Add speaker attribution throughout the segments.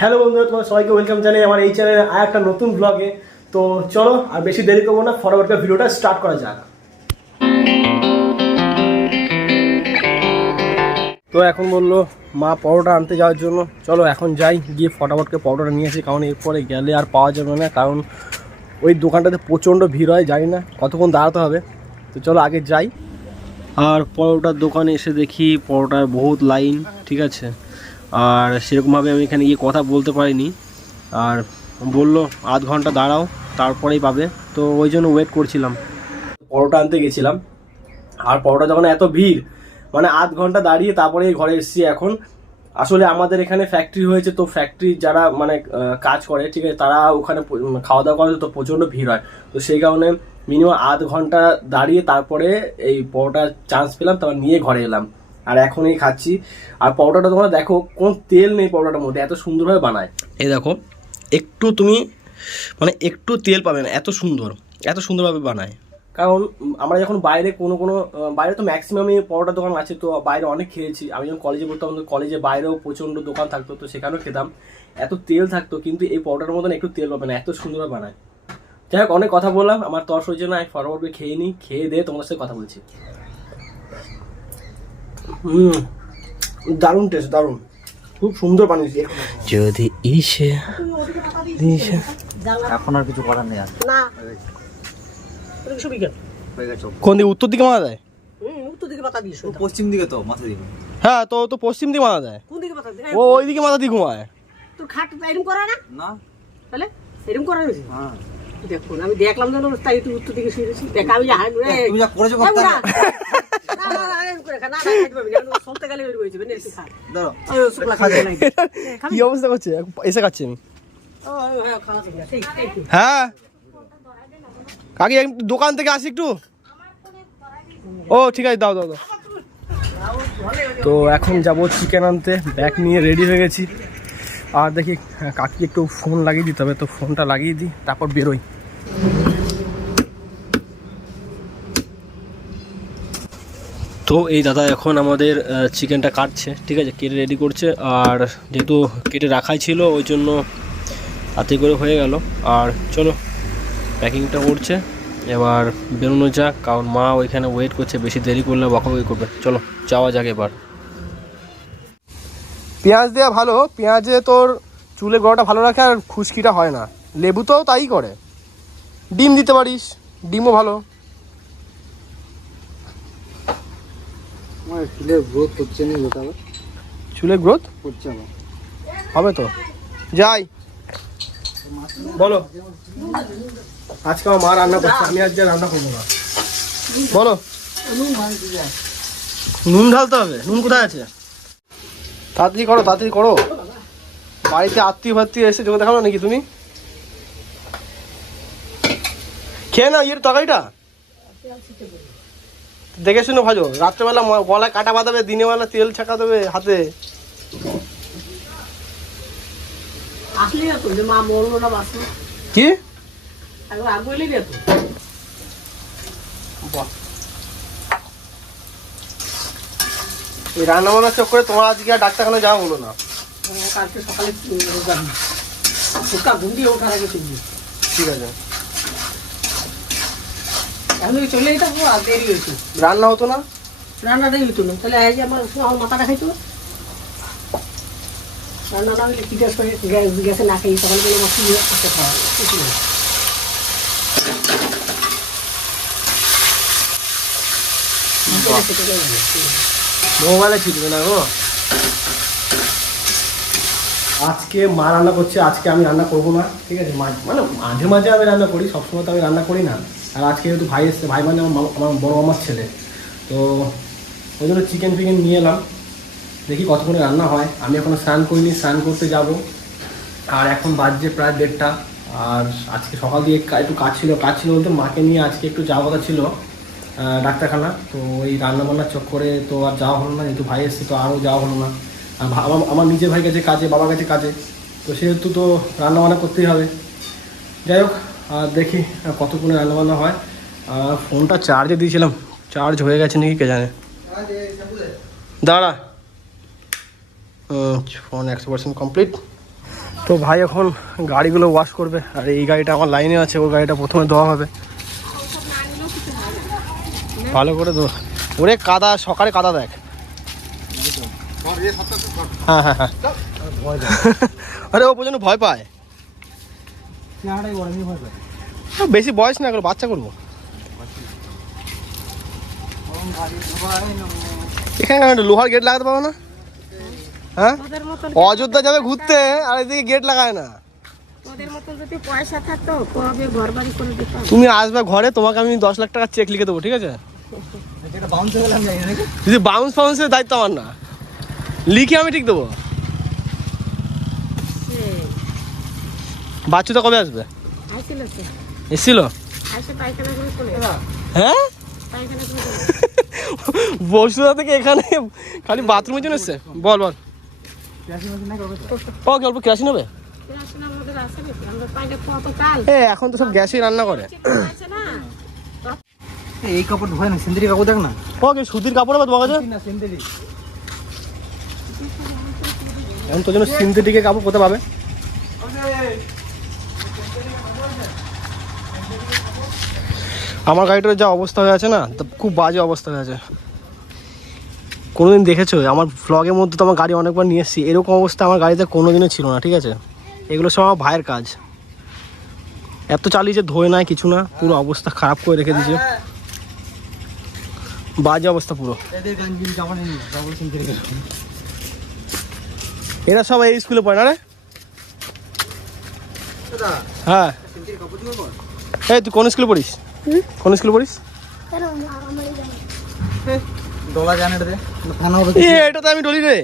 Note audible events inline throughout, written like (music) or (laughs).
Speaker 1: Hello বন্ধুরা তোমার সবাইকে ওয়েলকাম জানাই আমার এই চ্যানেলে আর একটা নতুন ব্লগে তো চলো, আর বেশি দেরি করব না ফটাফট করে ভিডিওটা স্টার্ট করা যাক। তো এখন বলল, মা পরোটা আনতে যাওয়ার জন্য। চলো, এখন যাই, গিয়ে ফটাফটকে পরোটা নিয়ে আসি, কারণ এরপরে গেলে আর পাওয়া যাবে না, কারণ ওই দোকানটাতে প্রচণ্ড ভিড় হয়, জানি না কতক্ষণ দাঁড়াতে হবে। তো চলো, আগে যাই। আর পরোটার দোকানে এসে দেখি পরোটার বহুত লাইন ঠিক আছে? আর সেরকমভাবে আমি এখানে গিয়ে কথা বলতে পারিনি। আর বলল, আধ ঘণ্টা দাঁড়াও, তারপরেই পাবে। তো ওই জন্য ওয়েট করছিলাম। পরোটা আনতে গেছিলাম। আর পরোটা যখন এত ভিড় মানে আধ ঘণ্টা দাঁড়িয়ে তারপরে ঘরে এসেছি এখন। আসলে আমাদের এখানে ফ্যাক্টরি হয়েছে, তো ফ্যাক্টরি যারা মানে কাজ করে, ঠিক আছে, তারা ওখানে খাওয়া দাওয়া করে, তো প্রচণ্ড ভিড় হয়। তো সেই কারণে মিনিমাম আধ ঘণ্টা দাঁড়িয়ে তারপরে এই পরোটার চান্স পেলাম, তারপর নিয়ে ঘরে এলাম। আর এখন এই খাচ্ছি। আর পরোটাটা তোমরা দেখো কোন তেল নেই পরোটার মধ্যে এত সুন্দরভাবে বানায়। এই দেখো একটু তুমি মানে একটু তেল পাবে না এত সুন্দর এত সুন্দরভাবে বানায়। কারণ আমরা যখন বাইরে কোনো কোনো বাইরে তো ম্যাক্সিমামই পরোটা দোকান আছে তো বাইরে অনেক খেয়েছি। আমি যখন কলেজে পড়তাম তো কলেজে বাইরেও প্রচণ্ড দোকান থাকতো তো সেখানেও খেতাম। এত তেল থাকতো কিন্তু এই পরোটার মতন একটু তেল পাবে না এত সুন্দরভাবে বানায়। যাই হোক অনেক কথা বললাম আমার তর্স হয়েছে না আমি ফটাফট খেয়ে নিই খেয়ে দিয়ে তোমার সাথে কথা বলছি। দারুণ টেস্ট দারুণ। খুব সুন্দর বানিয়েছি। যদি ইসে ইসে
Speaker 2: এখন আর কিছু করার নেই
Speaker 3: না।
Speaker 2: হয়ে
Speaker 1: কোন দিকে? উত্তর দিকে মারা যায়?
Speaker 3: দিকে
Speaker 2: পশ্চিম দিকে তো মাথা দিকে
Speaker 1: হ্যাঁ তো তো পশ্চিম দিকে মারা যায়।
Speaker 3: কোন দিকে
Speaker 1: মাথা দিয়ে ঘুমায়।
Speaker 3: তোর খাট এরকম করা না?
Speaker 2: না।
Speaker 3: তাহলে এরকম করা হয়েছে?
Speaker 2: হ্যাঁ।
Speaker 3: দেখুন আমি দেখলাম যেন তাই তুই উত্তর দিকে শুয়েছি দেখ আমি যা
Speaker 2: তুমি যা করেছ
Speaker 1: কি অবস্থা করছে? এসে খাচ্ছি আমি।
Speaker 3: হ্যাঁ?
Speaker 1: কাকি দোকান থেকে আসি একটু? ও ঠিক আছে দাও দাও দাও। তো এখন যাব চিকেন আনতে ব্যাগ নিয়ে রেডি হয়ে গেছি। আর দেখি কাকি একটু ফোন লাগিয়ে দিতে হবে তো ফোনটা লাগিয়ে দিই তারপর বেরোই। তো এই দাদা এখন আমাদের চিকেনটা কাটছে, ঠিক আছে? কেটে রেডি করছে, আর যেহেতু কেটে রাখাই ছিল, ওই জন্য হাতে করে হয়ে গেল। আর চলো প্যাকিংটা করছে। এবার বেরোনো যাক, কারণ মা ওইখানে ওয়েট করছে, বেশি দেরি করলে বকাবকি করবে। চলো, যাওয়া যাক এবার। পেঁয়াজ দেওয়া ভালো, পেঁয়াজে তোর চুলে গড়াটা ভালো রাখে আর খুশকিটা হয় না। লেবু তো তাই করে। ডিম দিতে পারিস, ডিমও ভালো।
Speaker 2: আমার চুলের গ্রোথ হচ্ছে না গোটাবে
Speaker 1: চুলের গ্রোথ
Speaker 2: হচ্ছে না
Speaker 1: হবে তো। যাই। বলো। আজকে আমার মা রান্না করছে আমি আজকে রান্না করব না। বলো। নুন ঢালতে হবে। নুন কোথায় আছে? তাড়াতাড়ি করো তাড়াতাড়ি করো। বাড়িতে আত্মীয় ফাত্মীয় এসে চোখে দেখাল নাকি তুমি? খেয়ে নাও ইয়ের তরকারিটা। দেখে শুনে ভাজো। রাত্রেবেলা গলায় কাটা বাঁধাবে দিনের বেলা তেল ছাকা দেবে হাতে কি? রান্না বান্নার চক্করে তোমার আজকে আর ডাক্তারখানা যাওয়া হলো না।
Speaker 3: ও কালকে সকালে ঘুম দিয়ে ওঠার আগে
Speaker 1: ঠিক আছে।
Speaker 3: চলে যেতাম আর দেরি
Speaker 1: রান্না হতো না?
Speaker 3: রান্নাটাই হইতো না। তাহলে আজ আমার আমার মাথাটা খাইতো হইলে করে গ্যাস গ্যাসে না খাই তখন কোনো মাছ দিয়ে করতে খাওয়া কিছু না।
Speaker 1: মোবাইলে ছিটবে না গো। আজকে মা রান্না করছে আজকে আমি রান্না করব না ঠিক আছে? মানে মাঝে মাঝে আমি রান্না করি সবসময় তো আমি রান্না করি না। আর আজকে যেহেতু ভাই এসছে, ভাই মানে আমার আমার বড় মামার ছেলে, তো ওই জন্য চিকেন ফিকেন নিয়ে এলাম। দেখি কতক্ষণে রান্না হয়। আমি এখনও স্নান করিনি, স্নান করতে যাব। আর এখন বাজছে প্রায় দেড়টা। আর আজকে সকাল দিয়ে একটু কাজ ছিল কাজ ছিল বলতে মাকে নিয়ে আজকে একটু যাওয়া কথা ছিল ডাক্তারখানা। তো ওই রান্নাবান্নার চক্করে তো আর যাওয়া হলো না, যেহেতু ভাই এসছে তো আরও যাওয়া হলো না। আর আমার নিজের ভাই কাছে কাজে, বাবার কাছে কাজে। তো সেহেতু তো রান্নাবান্না করতেই হবে। যাই হোক আর দেখি কতক্ষণে রান্নাবান্না হয়। আর ফোনটা চার্জে দিয়েছিলাম। চার্জ হয়ে গেছে নাকি কে জানে। দাঁড়া। ফোন একশো পার্সেন্ট কমপ্লিট তো ভাই এখন গাড়িগুলো ওয়াশ করবে। আর এই গাড়িটা আমার লাইনে আছে, ওর গাড়িটা প্রথমে ধোয়া হবে। ভালো করে ধো। ওরে কাদা, সকালে কাদা দেখ। হ্যাঁ হ্যাঁ হ্যাঁ। আরে ও পর্যন্ত ভয় পায়। বেশি বয়স না এগুলো বাচ্চা করব। এখানে লোহার গেট লাগাতে পারো না? হ্যাঁ? অযোধ্যা যাবে ঘুরতে আর এদিকে গেট লাগায় না।
Speaker 4: করে
Speaker 1: তুমি আসবে ঘরে তোমাকে আমি দশ লাখ টাকা চেক লিখে দেবো ঠিক আছে? যদি বাউন্স ফাউন্সের দায়িত্ব আমার না লিখে আমি ঠিক দেবো। বাচ্চাটা কবে আসবে? এসছিল। হ্যাঁ। বসুধা থেকে এখানে খালি বাথরুমের জন্য এসছে? বল বল। ও কি অল্প
Speaker 4: কাল।
Speaker 1: এ এখন তো সব গ্যাসেই রান্না করে।
Speaker 2: এই কাপড় ধোয় না সিন্দিরি কাপড় দেখ না।
Speaker 1: ও কি সুতির কাপড় হবে তোমার কাছে? এখন তোর জন্য সিনথেটিকের কাপড় কোথায় পাবে? আমার গাড়িটার যা অবস্থা হয়ে আছে না খুব বাজে অবস্থা হয়ে আছে। কোনোদিন দেখেছ? আমার ভ্লগের মধ্যে তো আমার গাড়ি অনেকবার নিয়ে এসেছি। এরকম অবস্থা আমার গাড়িতে কোনোদিনও ছিল না ঠিক আছে? এগুলো সব আমার ভাইয়ের কাজ। এত চালিয়েছে ধোয় নাই কিছু না পুরো অবস্থা খারাপ করে রেখে দিয়েছে। বাজে অবস্থা পুরো। এরা সব এই স্কুলে পড়ে না রে? হ্যাঁ। এই তুই কোন স্কুলে পড়িস? কোন স্কুলে পড়িস?
Speaker 2: ডলা জানে। রে। থানা হবে
Speaker 1: এ এটা তো আমি ডলি রে।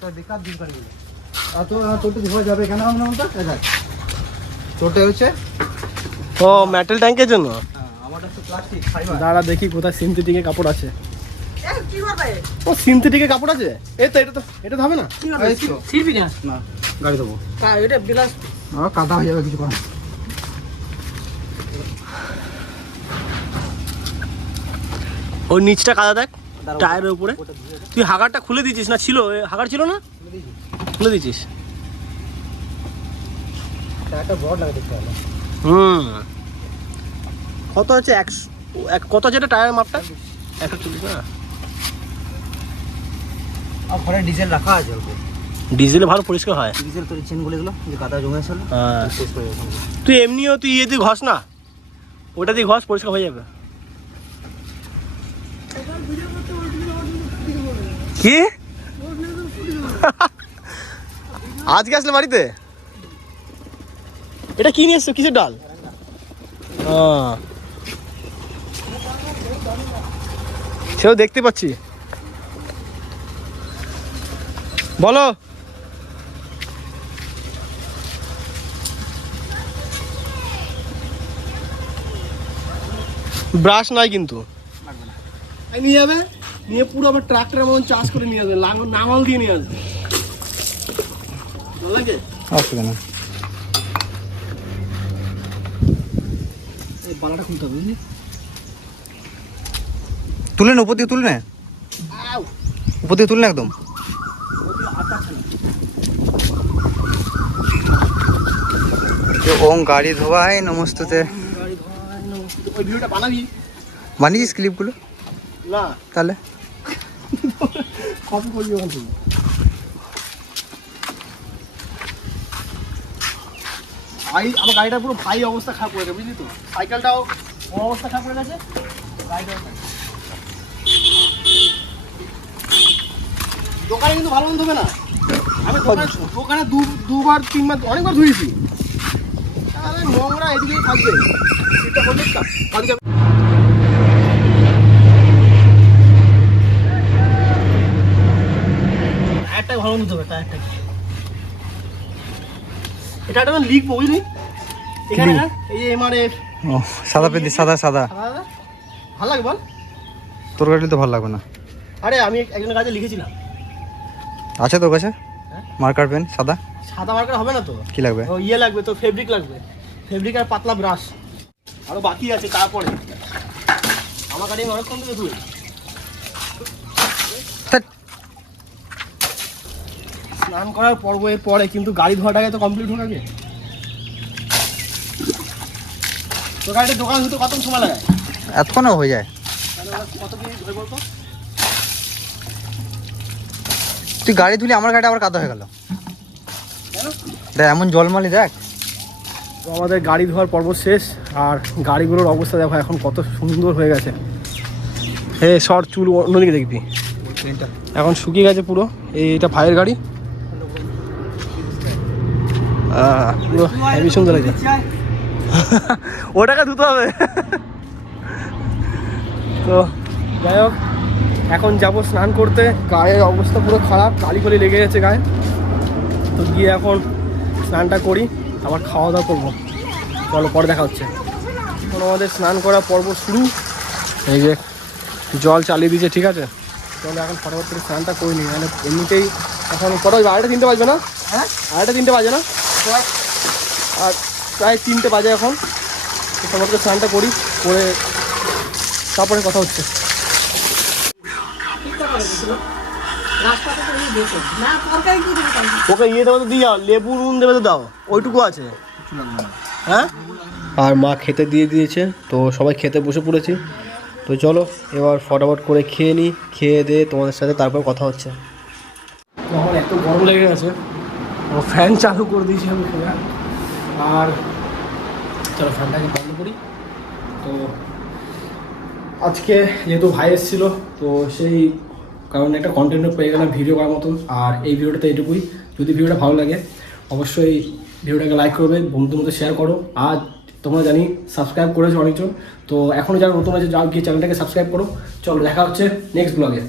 Speaker 2: তো দেখা দিন পারি আর তো তোর তো ধোয়া যাবে কেন আমরা মতো দেখ তোরটা হচ্ছে
Speaker 1: ও মেটাল ট্যাঙ্কের জন্য?
Speaker 2: হ্যাঁ, আমারটা হচ্ছে প্লাস্টিক ফাইবার
Speaker 1: দাঁড়া দেখি কোথায় সিনথেটিকের কাপড় আছে। ও সিনথেটিকের কাপড় আছে? এই তো এটা তো এটা তো হবে না?
Speaker 2: ছিড়বি না না গাড়ি দেবো
Speaker 3: এটা বিলাস
Speaker 2: কাদা হয়ে যাবে কিছু করার
Speaker 1: ওই নিচটা কাদা দেখ টায়ারের উপরে। তুই হাগারটা খুলে দিয়েছিস না? ছিল হাগার ছিল না? খুলে দিয়েছিস? হুম। কত আছে? একশো এক কত এটা টায়ারের মাপটা? একশো চল্লিশ না
Speaker 2: ঘরে ডিজেল রাখা আছে
Speaker 1: ডিজেলে ভালো পরিষ্কার হয়।
Speaker 2: ডিজেল তোর চেনগুলো এগুলো যে কাদা জমে
Speaker 1: হ্যাঁ। তুই এমনিও তুই ইয়ে দিয়ে ঘষ না? ওটা দিয়ে ঘষ পরিষ্কার হয়ে যাবে। কি? (laughs) আজকে আসলে বাড়িতে? এটা কি নিয়ে এসছো? কিসের ডাল। সেও দেখতে পাচ্ছি। বলো। ব্রাশ নাই কিন্তু। নিয়ে যাবে নিয়ে পুরো আবার ট্রাক্টরের মতন চাষ করে নিয়ে আসবে লাঙল নাঙল দিয়ে নিয়ে আসবে লাগে?
Speaker 2: অসুবিধা না।
Speaker 1: এই পালাটা খুলতে হবে বুঝলি?
Speaker 2: তুলে নে উপর দিয়ে তুলে নে উপর দিয়ে তুলে নে একদম ওম গাড়ি ধোয়ায় নমস্তুতে। বানিয়েছিস ক্লিপগুলো
Speaker 1: না
Speaker 2: তাহলে?
Speaker 1: কপি করবি ওখান থেকে ভাই আমার গাড়িটা পুরো ভাই অবস্থা খারাপ করে গেছে বুঝলি তো? সাইকেলটাও অবস্থা খারাপ করে গেছে গাড়িটাও দোকানে কিন্তু ভালো মন্দ হবে না। আমি দোকানে দোকানে দুবার তিনবার অনেকবার ধুয়েছি। নোংরা এদিকেই থাকবে। সিটটা পরিষ্কার মতো হবে টায়ারটা এটা একটা লিখব বুঝলি? এখানে না, এই যে এমআরএফ
Speaker 2: ও সাদা পেদি সাদা সাদা।
Speaker 1: ভালো লাগে বল?
Speaker 2: তোর গাড়ি তো ভালো লাগবে না।
Speaker 1: আরে আমি একজনের কাছে লিখেছিলাম।
Speaker 2: আছে তোর কাছে?
Speaker 1: হ্যাঁ?
Speaker 2: মার্কার পেন সাদা?
Speaker 1: সাদা মার্কার হবে না তো?
Speaker 2: কি লাগবে?
Speaker 1: ও ইয়ে লাগবে তো ফেব্রিক লাগবে। ফেব্রিক আর পাতলা ব্রাশ আরও বাকি আছে তারপরে। আমার গাড়ি অনেকক্ষণ থেকে ধুই স্নান করার পর্ব এর পরে কিন্তু গাড়ি ধোয়াটাকে তো কমপ্লিট হোক আগে তো গাড়িটা দোকান হতে কত সময় লাগায়
Speaker 2: এতক্ষণও হয়ে যায়।
Speaker 1: কত মিনিট ধরে বলতো?
Speaker 2: তুই গাড়ি ধুলি আমার গাড়ি আবার কাদা হয়ে গেল? দেখ এমন জলমালি দেখ।
Speaker 1: তো আমাদের গাড়ি ধোয়ার পর্ব শেষ আর গাড়িগুলোর অবস্থা দেখো এখন কত সুন্দর হয়ে গেছে। হে সর চুল অন্যদিকে দেখবি। এখন শুকিয়ে গেছে পুরো এই এটা ভাইয়ের গাড়ি। পুরো হেভি সুন্দর লাগছে ওটাকে ধুতে হবে। তো যাই হোক এখন যাব স্নান করতে। গায়ের অবস্থা পুরো খারাপ কালি কলি লেগে গেছে গায়ে। তো গিয়ে এখন স্নানটা করি আবার খাওয়া দাওয়া করব। চলো পরে দেখা হচ্ছে। এখন আমাদের স্নান করা পর্ব শুরু। এই যে জল চালিয়ে দিয়েছে ঠিক আছে? চলো এখন ফটাফট করে স্নানটা করে নিই। মানে এমনিতেই এখন কটা আড়াইটা তিনটে বাজবে না?
Speaker 2: হ্যাঁ?
Speaker 1: আড়াইটা তিনটে বাজে না? আর প্রায় তিনটে বাজে এখন। করে স্নানটা করি করে তারপরে কথা হচ্ছে। ওকে ইয়ে দেবে তো দিয়ে যাও লেবু নুন দেবে তো দাও ওইটুকু আছে। হ্যাঁ? আর মা খেতে দিয়ে দিয়েছে তো সবাই খেতে বসে পড়েছি। তো চলো এবার ফটাফট করে খেয়ে নিই খেয়ে দিয়ে তোমাদের সাথে তারপর কথা হচ্ছে। আমার এত গরম লেগে গেছে। ও ফ্যান চালু করে দিয়েছি আমি খেয়ে আর চলো ফ্যানটাকে বন্ধ করি। তো আজকে যেহেতু ভাই এসেছিল, তো সেই কারণে একটা কন্টেন্টও পেয়ে গেলাম ভিডিও করার মতন। আর এই ভিডিওটাতে এটুকুই। যদি ভিডিওটা ভালো লাগে, অবশ্যই ভিডিওটাকে লাইক করবে, বন্ধুদের মধ্যে শেয়ার করো। আর তোমরা জানি সাবস্ক্রাইব করেছ অনেকজন, তো এখনও যারা নতুন আছে যাও গিয়ে চ্যানেলটাকে সাবস্ক্রাইব করো। চলো দেখা হচ্ছে নেক্সট ব্লগে